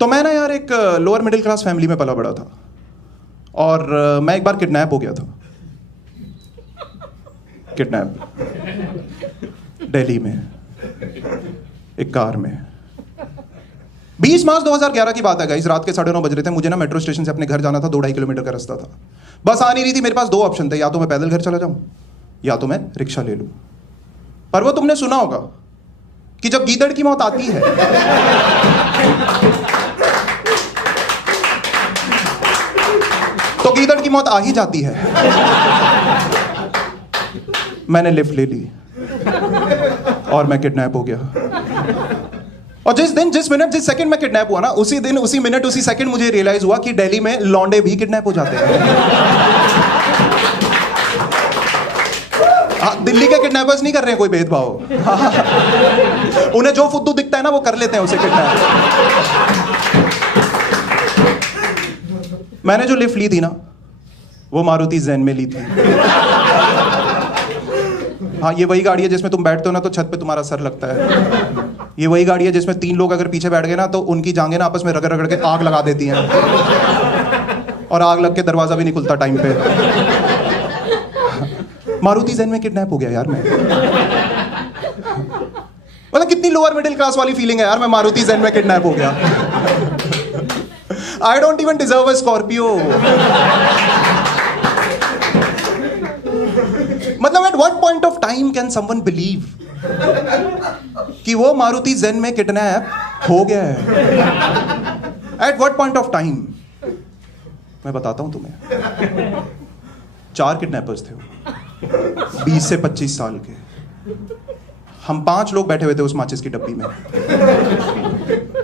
तो मैं ना यार एक लोअर मिडिल क्लास फैमिली में पला बड़ा था और मैं एक बार किडनैप हो गया था। किडनैप दिल्ली में एक कार में। 20 मार्च 2011 की बात है गाइस, रात के 9:30 बज रहे थे। मुझे ना मेट्रो स्टेशन से अपने घर जाना था, 2-2.5 किलोमीटर का रास्ता था। बस आ नहीं रही थी। मेरे पास 2 ऑप्शन थे, या तो मैं पैदल घर चला जाऊं या तो मैं रिक्शा ले लूं। पर वो तुमने सुना होगा कि जब गीदड़ की मौत आती है तो गीदड़ की मौत आ ही जाती है। मैंने लिफ्ट ले ली और मैं किडनैप हो गया। और जिस दिन, जिस मिनट, जिस सेकंड में किडनैप हुआ ना, उसी दिन, उसी मिनट, उसी सेकंड मुझे रियलाइज हुआ कि दिल्ली में लौंडे भी किडनैप हो जाते हैं। दिल्ली के किडनैपर्स नहीं कर रहे हैं कोई भेदभाव। उन्हें जो फुद्दू दिखता है ना वो कर लेते हैं उसे किडनैप। मैंने जो लिफ्ट ली थी ना वो मारुति ज़ेन में ली थी। हाँ, ये वही गाड़ी है जिसमें तुम बैठते हो ना तो छत पे तुम्हारा सर लगता है। ये वही गाड़ी है जिसमें 3 लोग अगर पीछे बैठ गए ना तो उनकी जांघें ना आपस में रगड़ रगड़ के आग लगा देती हैं और आग लग के दरवाजा भी नहीं खुलता टाइम पे। मारुति ज़ेन में किडनैप हो गया यार मैं। मतलब कितनी लोअर मिडिल क्लास वाली फीलिंग है यार, मैं मारुति ज़ेन में किडनैप हो गया। I don't even deserve a Scorpio. मतलब at what point of time can someone believe कि वो मारुति ज़ेन में किडनैप हो गया है? At what point of time? मैं बताता हूं तुम्हें। 4 किडनैपर्स थे, 20 से 25 साल के। हम 5 लोग बैठे हुए थे उस माचिस की डब्बी में।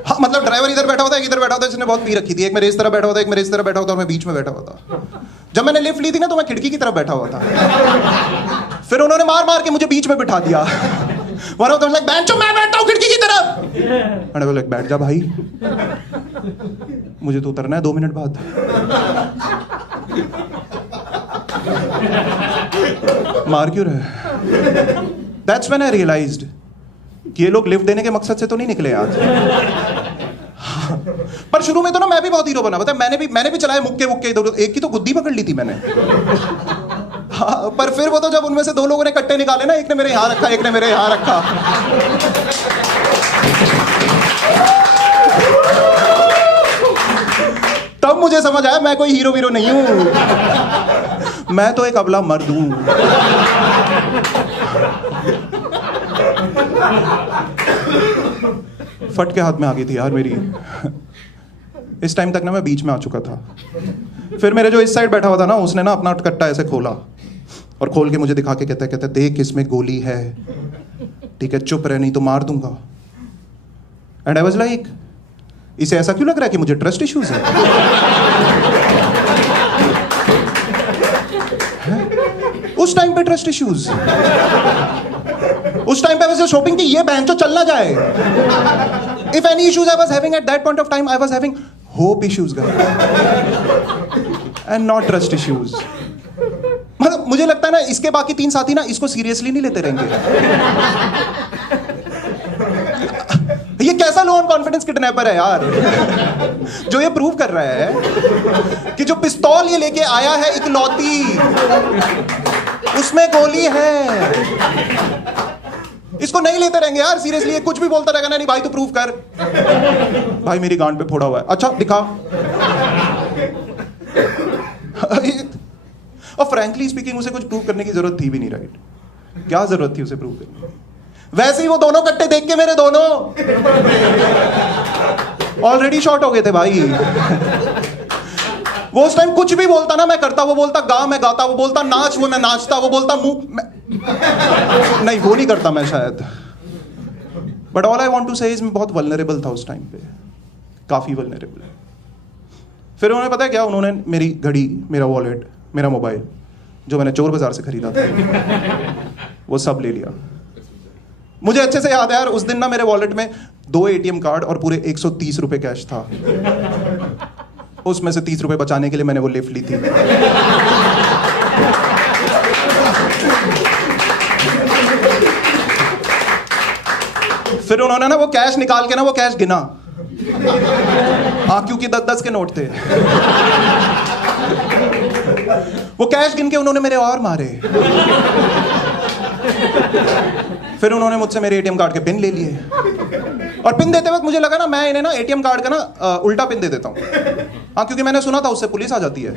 हाँ, मतलब ड्राइवर इधर बैठा होता है, इधर बैठा होता है, जिसने बहुत पी रखी थी। एक मेरे इस तरह बैठा होता है, एक मेरे इस तरह बैठा होता है और मैं बीच में बैठा हुआ था। जब मैंने लिफ्ट ली थी ना तो मैं खिड़की की तरफ बैठा हुआ था। फिर उन्होंने मार मार के मुझे बीच में बिठा दिया। One of them was like, "बैंचो, मैं बैठता हूँ खिड़की की तरफ।" मैंने बोला, बैठ जा भाई, मुझे तो उतरना है 2 मिनट बाद। मार क्यों रहे? That's when I realized कि ये लोग लिफ्ट देने के मकसद से तो नहीं निकले आज। पर शुरू में तो ना मैं भी बहुत हीरो बना। पता है, मैंने भी चलाए मुक्के इधर। एक की तो गुद्दी पकड़ ली थी मैंने। हाँ, पर फिर वो तो जब उनमें से 2 लोगों ने कट्टे निकाले ना, एक ने मेरे यहाँ रखा, एक ने मेरे यहाँ रखा। तब मुझे समझ आया मैं कोई हीरो वीरो नहीं हूं, मैं तो एक अबला मर्द हूं। फट के हाथ में आ गई थी यार मेरी। इस टाइम तक ना मैं बीच में आ चुका था। फिर मेरे जो इस साइड बैठा हुआ था ना, उसने ना अपना कट्टा ऐसे खोला और खोल के मुझे दिखा के कहता देख इसमें गोली है, ठीक है, चुप रह नहीं तो मार दूंगा। एंड आई वाज लाइक, इसे ऐसा क्यों लग रहा है कि मुझे ट्रस्ट इश्यूज है? उस टाइम पे ट्रस्ट इश्यूज, उस टाइम पे I was just hoping कि ये बैंचो चल ना जाए। If any issues I was having at that point of time, I was having hope issues guys, and not trust issues. मतलब मुझे लगता है ना इसके बाकी 3 साथी ना इसको सीरियसली नहीं लेते रहेंगे। ये कैसा लो ऑन कॉन्फिडेंस किडनैपर है यार, जो ये प्रूव कर रहा है कि जो पिस्तौल ये लेके आया है इकलौती, उसमें गोली है। इसको नहीं लेते रहेंगे यार सीरियसली। ये कुछ भी बोलता रहेगा ना, नहीं भाई तू प्रूव कर। भाई मेरी गांड पे फोड़ा हुआ है, अच्छा दिखा। और फ्रैंकली स्पीकिंग उसे कुछ प्रूव करने की जरूरत थी भी नहीं, राइट? क्या जरूरत थी उसे प्रूव करने की? वैसे ही वो दोनों कट्टे देख के मेरे दोनों ऑलरेडी शॉर्ट हो गए थे भाई। वो उस टाइम कुछ भी बोलता ना मैं करता, वो बोलता गा मैं गाता, वो बोलता नाच वो मैं नाचता, वो बोलता मुंह नहीं वो नहीं करता मैं शायद। But all I want to say is मैं बहुत वल्नरेबल था उस टाइम पे, काफी वल्नरेबल। फिर उन्होंने पता है क्या, उन्होंने मेरी घड़ी, मेरा वॉलेट, मेरा मोबाइल जो मैंने चोर बाजार से खरीदा था वो सब ले लिया। मुझे अच्छे से याद है यार, उस दिन ना मेरे वॉलेट में 2 ATM कार्ड और पूरे 130 रुपए कैश था। उसमें से 30 रुपए बचाने के लिए मैंने वो लिफ्ट ली थी। फिर उन्होंने ना वो कैश निकाल के ना वो कैश गिना। हाँ, क्योंकि 10-10 के नोट थे। वो कैश गिन के उन्होंने मेरे और मारे। फिर उन्होंने मुझसे मेरे एटीएम कार्ड के पिन ले लिए, और पिन देते वक्त मुझे लगा ना मैं इन्हें ना एटीएम कार्ड का ना उल्टा पिन दे देता हूँ। हाँ, क्योंकि मैंने सुना था उससे पुलिस आ जाती है।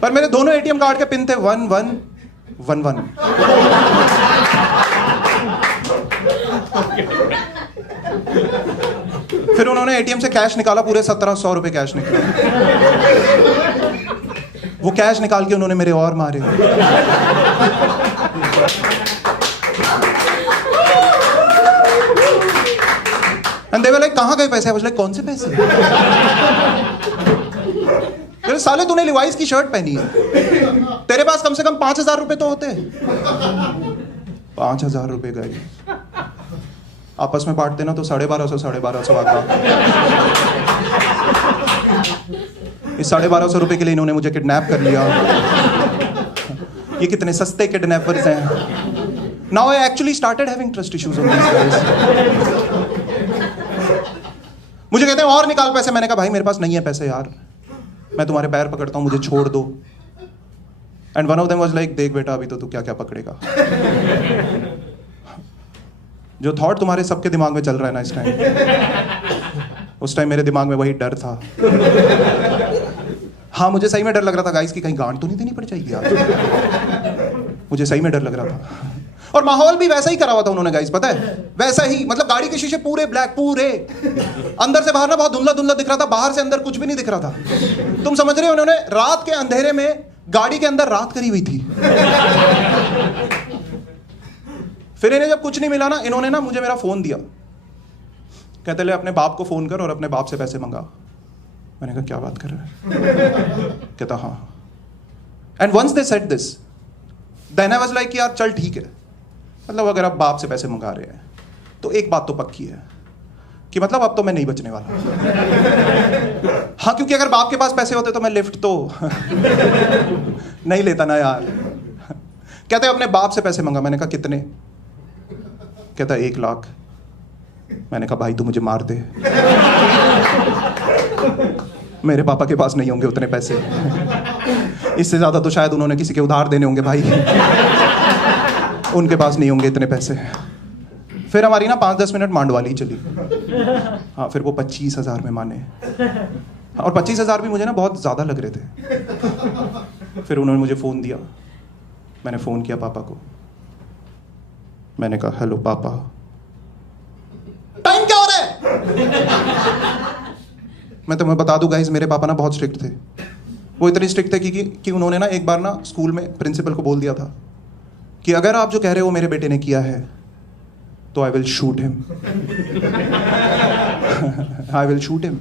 पर मेरे दोनों एटीएम कार्ड के पिन थे 1111। फिर उन्होंने एटीएम से कैश निकाला, पूरे 1700 रुपए कैश निकले। वो कैश निकाल के उन्होंने मेरे और मारे। एंड दे वर लाइक, कहां गए पैसे? आई वाज लाइक, कौन से पैसे? अरे साले, तूने लिवाइस की शर्ट पहनी है, तेरे पास कम से कम 5000 रुपए तो होते। 5000 रुपए गए, आपस में बांटते ना तो 1250 आता। इस 1250 रुपए के लिए इन्होंने मुझे किडनैप कर लिया। ये कितने सस्ते किडनैपर्स हैं। Now I actually started having trust issues on these guys. मुझे कहते हैं और निकाल पैसे। मैंने कहा भाई मेरे पास नहीं है पैसे यार, मैं तुम्हारे पैर पकड़ता हूं, मुझे छोड़ दो। And one of them was like, देख बेटा अभी तो तू क्या क्या पकड़ेगा। जो थॉट तुम्हारे सबके दिमाग में चल रहा है ना इस टाइम, उस टाइम मेरे दिमाग में वही डर था। हाँ, मुझे सही में डर लग रहा था गाइस कि कहीं गांड तो नहीं देनी पड़ जाएगी आज। मुझे सही में डर लग रहा था। और माहौल भी वैसा ही करा हुआ था उन्होंने गाइस, पता है, वैसा ही। मतलब गाड़ी के शीशे पूरे ब्लैक, पूरे अंदर से बाहर ना बहुत धुंधला धुंधला दिख रहा था, बाहर से अंदर कुछ भी नहीं दिख रहा था। तुम समझ रहे हो, उन्होंने रात के अंधेरे में गाड़ी के अंदर रात करी हुई थी। फिर इन्हें जब कुछ नहीं मिला ना, इन्होंने ना मुझे मेरा फोन दिया, कहते ले अपने बाप को फोन कर और अपने बाप से पैसे मंगा। मैंने कहा क्या बात कर रहे हैं? कहता हाँ। And once they said this, then I was like यार चल ठीक है, मतलब अगर आप बाप से पैसे मंगा रहे हैं तो एक बात तो पक्की है कि मतलब अब तो मैं नहीं बचने वाला। हाँ, क्योंकि अगर बाप के पास पैसे होते तो मैं लिफ्ट तो नहीं लेता ना यार। कहते अपने बाप से पैसे मंगा। मैंने कहा कितने? कहता 1 लाख। मैंने कहा भाई तू मुझे मार दे, मेरे पापा के पास नहीं होंगे उतने पैसे, इससे ज्यादा तो शायद उन्होंने किसी के उधार देने होंगे भाई, उनके पास नहीं होंगे इतने पैसे। फिर हमारी ना 5-10 मिनट मांडवाली चली। हाँ, फिर वो 25,000 में माने, और 25,000 भी मुझे ना बहुत ज्यादा लग रहे थे। फिर उन्होंने मुझे फोन दिया, मैंने फोन किया पापा को। मैंने कहा हेलो पापा, टाइम क्या हो रहा है? मैं तुम्हें बता दूं गाइस, मेरे पापा ना बहुत स्ट्रिक्ट थे। वो इतने स्ट्रिक्ट थे कि उन्होंने ना एक बार ना स्कूल में प्रिंसिपल को बोल दिया था कि अगर आप जो कह रहे हो मेरे बेटे ने किया है तो I will shoot him. I will shoot him.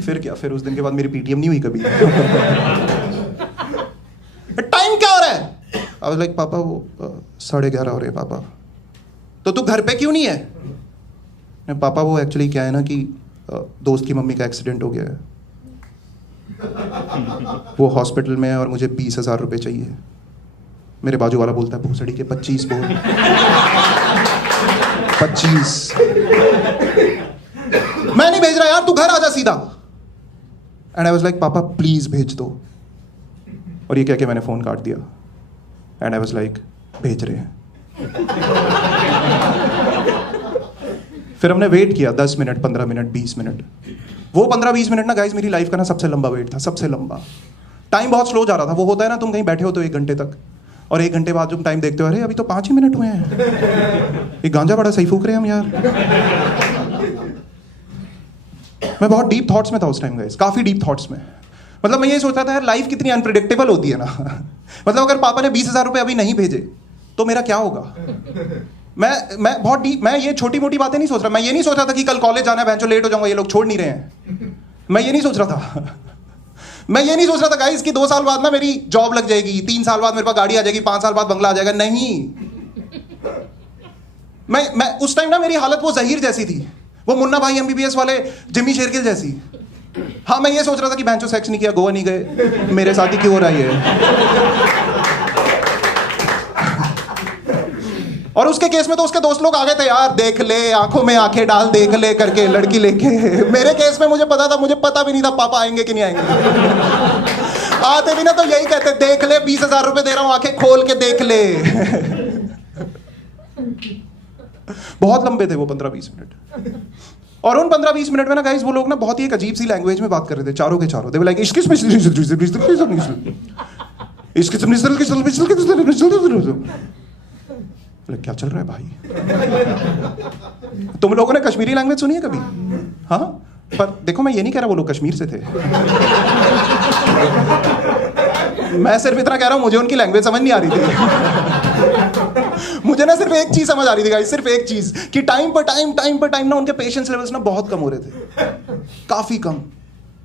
फिर क्या, फिर उस दिन के बाद मेरी पीटीएम नहीं हुई कभी। टाइम क्या हो रहा है? आई वाज लाइक पापा वो 11:30 हो रहे पापा। तो तू घर पे क्यों नहीं है? पापा वो एक्चुअली क्या है ना कि दोस्त की मम्मी का एक्सीडेंट हो गया है, वो हॉस्पिटल में है और मुझे 20,000 रुपए चाहिए। मेरे बाजू वाला बोलता है भूसड़ी के 25 बोल। 25 मैं नहीं भेज रहा यार, तू घर आ जा सीधा। एंड आई वाज लाइक पापा प्लीज भेज दो। और ये कह के मैंने फोन काट दिया। एंड आई वाज लाइक भेज रहे हैं। फिर हमने वेट किया 10 मिनट, 15 मिनट, 20 मिनट। वो 15-20 मिनट ना गाइस मेरी लाइफ का ना सबसे लंबा वेट था, सबसे लंबा। टाइम बहुत स्लो जा रहा था। वो होता है ना तुम कहीं बैठे हो तो 1 घंटे तक, और 1 घंटे बाद तुम टाइम देखते हो, अरे अभी तो 5 ही मिनट हुए हैं, ये गांजा बड़ा सही फूक रहे हैं हम यार। मैं बहुत डीप थॉट्स में था उस टाइम गाइस, काफी डीप थॉट्स में। मतलब मैं ये सोच रहा था यार लाइफ कितनी अनप्रिडिक्टेबल होती है ना। मतलब अगर पापा ने 20,000 रुपए अभी नहीं भेजे तो मेरा क्या होगा? मैं बहुत डीप, मैं ये छोटी मोटी बातें नहीं सोच रहा। मैं ये नहीं सोच रहा था कि कल कॉलेज जाना है, बहन चो लेट हो जाऊंगा, ये लोग छोड़ नहीं रहे हैं। मैं ये नहीं सोच रहा था। मैं ये नहीं सोच रहा था गाइस कि 2 साल बाद ना मेरी जॉब लग जाएगी, 3 साल बाद मेरे पास गाड़ी आ जाएगी, 5 साल बाद बंगला आ जाएगा। नहीं, मैं उस टाइम ना मेरी हालत वो जहीर जैसी थी, वो मुन्ना भाई एमबीबीएस वाले जिम्मी शेरगिल जैसी। हाँ, मैं ये सोच रहा था कि बहन चो सेक्स नहीं किया, गोवा नहीं गए, मेरे साथ ही क्यों हो रहा है। और उसके केस में तो उसके दोस्त लोग आ गए थे, यार देख ले, आंखों में आंखें डाल, देख ले करके लड़की लेके। मेरे केस में मुझे पता था, मुझे पता भी नहीं था पापा आएंगे कि नहीं आएंगे। आते भी ना तो यही कहते, देख ले 20,000 रुपए दे रहा हूं, आंखें खोल के देख ले। बहुत लंबे थे वो 15-20 मिनट। और उन 15-20 मिनट में ना गाइस वो लोग ना बहुत ही एक अजीब सी लैंग्वेज में बात कर रहे थे, चारों के चारों। दे वर लाइक इसके क्या चल रहा है भाई? तुम लोगों ने कश्मीरी लैंग्वेज सुनी है कभी? हाँ, पर देखो मैं ये नहीं कह रहा वो लोग कश्मीर से थे। मैं सिर्फ इतना कह रहा हूं मुझे उनकी लैंग्वेज समझ नहीं आ रही थी। मुझे ना सिर्फ एक चीज समझ आ रही थी गाइस, सिर्फ एक चीज, कि टाइम पर टाइम ना उनके पेशेंस लेवल्स ना बहुत कम हो रहे थे, काफी कम।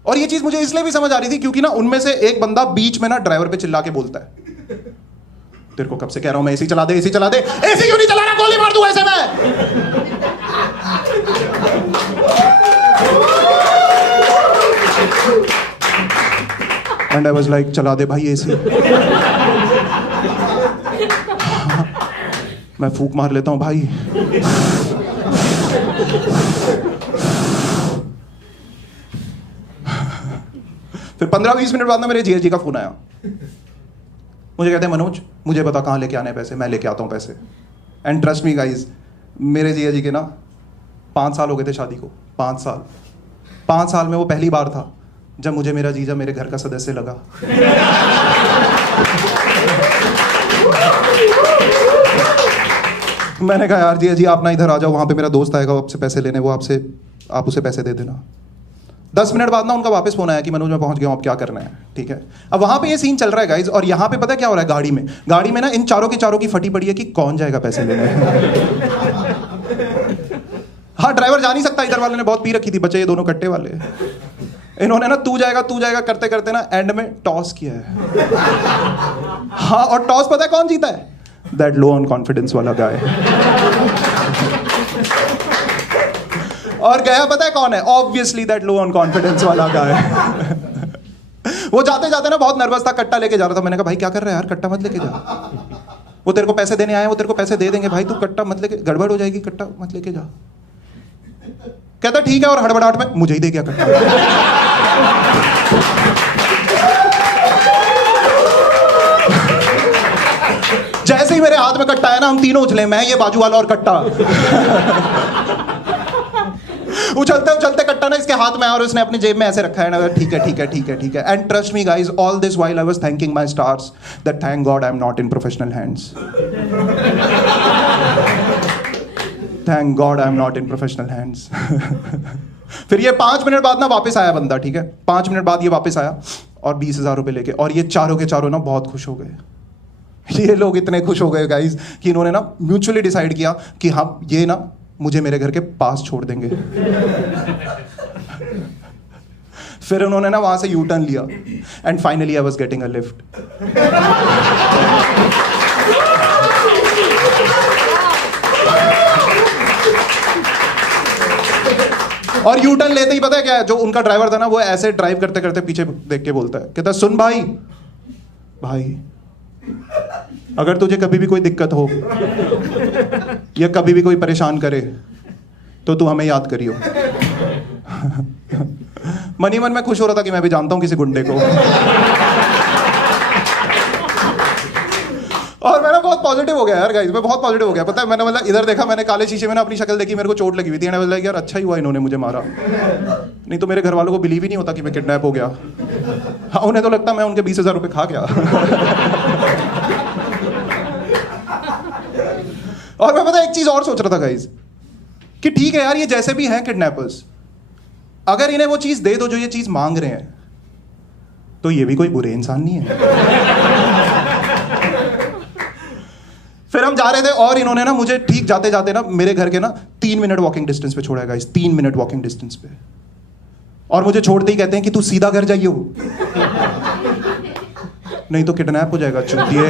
और ये चीज मुझे इसलिए भी समझ आ रही थी क्योंकि ना उनमें से एक बंदा बीच में ना ड्राइवर पे चिल्ला के बोलता है, तेरे को कब से कह रहा हूं मैं एसी चला दे, एसी चला दे, एसी क्यों नहीं चला रहा, गोली मार दूं ऐसे में। एंड आई वाज लाइक चला दे भाई एसी। मैं फूंक मार लेता हूं भाई। फिर 15-20 मिनट बाद में मेरे जीएसजी का फोन आया। मुझे कहते हैं मनोज मुझे बता कहाँ लेके आने पैसे, मैं लेके आता हूँ पैसे। एंड ट्रस्ट मी गाइज, मेरे जीएसजी के ना 5 साल हो गए थे शादी को, 5 साल। 5 साल में वो पहली बार था जब मुझे मेरा जीजा मेरे घर का सदस्य लगा। मैंने कहा यार जीजा जी आप ना इधर आ जाओ, वहां पे मेरा दोस्त आएगा आपसे पैसे लेने, वो आप उसे पैसे दे देना। 10 मिनट बाद ना उनका वापस फोन आया कि मनोज मैं पहुंच गया हूं, अब क्या करना है। ठीक है, अब वहां पे ये सीन चल रहा है गाइज, और यहाँ पे पता है क्या हो रहा है, गाड़ी में ना इन चारों के चारों की फटी पड़ी है कि कौन जाएगा पैसे लेने। हाँ, ड्राइवर जा नहीं सकता, इधर वाले ने बहुत पी रखी थी, बचे ये दोनों कट्टे वाले। इन्होंने ना तू जाएगा करते करते ना एंड में टॉस किया है। हाँ, और टॉस पता है कौन जीता है? दैट लो ऑन कॉन्फिडेंस वाला गाय। और गया पता है कौन है? Obviously that low on confidence वाला गाय। वो जाते जाते ना बहुत नर्वस था, कट्टा लेके जा रहा था। मैंने कहा भाई क्या कर रहा है यार, कट्टा मत लेके जा, वो तेरे को पैसे देने आए, वो तेरे को पैसे दे देंगे भाई, तू कट्टा मत लेके, गड़बड़ हो जाएगी, कट्टा मत लेके जा। कहता ठीक है, और हड़बड़ाहट में मुझे ही दे गया कट्टा। जैसे ही मेरे हाथ में कट्टा है ना, हम तीनों उछले, मैं, ये बाजू वाला और कट्टा। उछलते उछलते कट्टा ना इसके हाथ में आया और उसने अपनी जेब में ऐसे रखा है ना, ठीक है। And trust me guys, all this while I was thanking my stars that thank God I am not in professional hands. Thank God I am not in professional hands. फिर ये 5 मिनट बाद ना वापस आया बंदा, ठीक है, 5 मिनट बाद ये वापस आया और 20,000 रुपए लेके, और ये चारों के चारों ना बहुत खुश हो गए। ये लोग इतने खुश हो गए गाइज कि इन्होंने ना म्यूचुअली डिसाइड किया कि हाँ ये ना मुझे मेरे घर के पास छोड़ देंगे। फिर उन्होंने ना वहां से यू टर्न लिया and finally I was getting a lift. और यू टर्न लेते ही पता है क्या है, जो उनका ड्राइवर था ना वो ऐसे ड्राइव करते करते पीछे देख के बोलता है, कहता है सुन भाई अगर तुझे कभी भी कोई दिक्कत हो या कभी भी कोई परेशान करे तो तू हमें याद करियो। मन ही मन में खुश हो रहा था कि मैं भी जानता हूं किसी गुंडे को। और मैं ना बहुत पॉजिटिव हो गया यार गाइस, मैं बहुत पॉजिटिव हो गया। पता है मैंने मतलब इधर देखा, मैंने काले शीशे में ना अपनी शक्ल देखी, मेरे को चोट लगी हुई थी। मैंने बोला यार अच्छा ही हुआ इन्होंने मुझे मारा, नहीं तो मेरे घर वालों को बिलीव ही नहीं होता कि मैं किडनैप हो गया। हाँ, उन्हें तो लगता मैं उनके 20,000 रुपए खा गया। और मैं पता एक चीज और सोच रहा था गाइस कि ठीक है यार ये जैसे भी हैं किडनैपर्स, अगर इन्हें वो चीज दे दो जो ये चीज मांग रहे हैं तो ये भी कोई बुरे इंसान नहीं है। फिर हम जा रहे थे और इन्होंने ना मुझे ठीक जाते जाते ना मेरे घर के ना 3 मिनट वॉकिंग डिस्टेंस पे छोड़ा है गाइस, 3 मिनट वॉकिंग डिस्टेंस पे। और मुझे छोड़ते ही कहते हैं कि तू सीधा घर जाइयो नहीं तो किडनैप हो जाएगा चूतिए।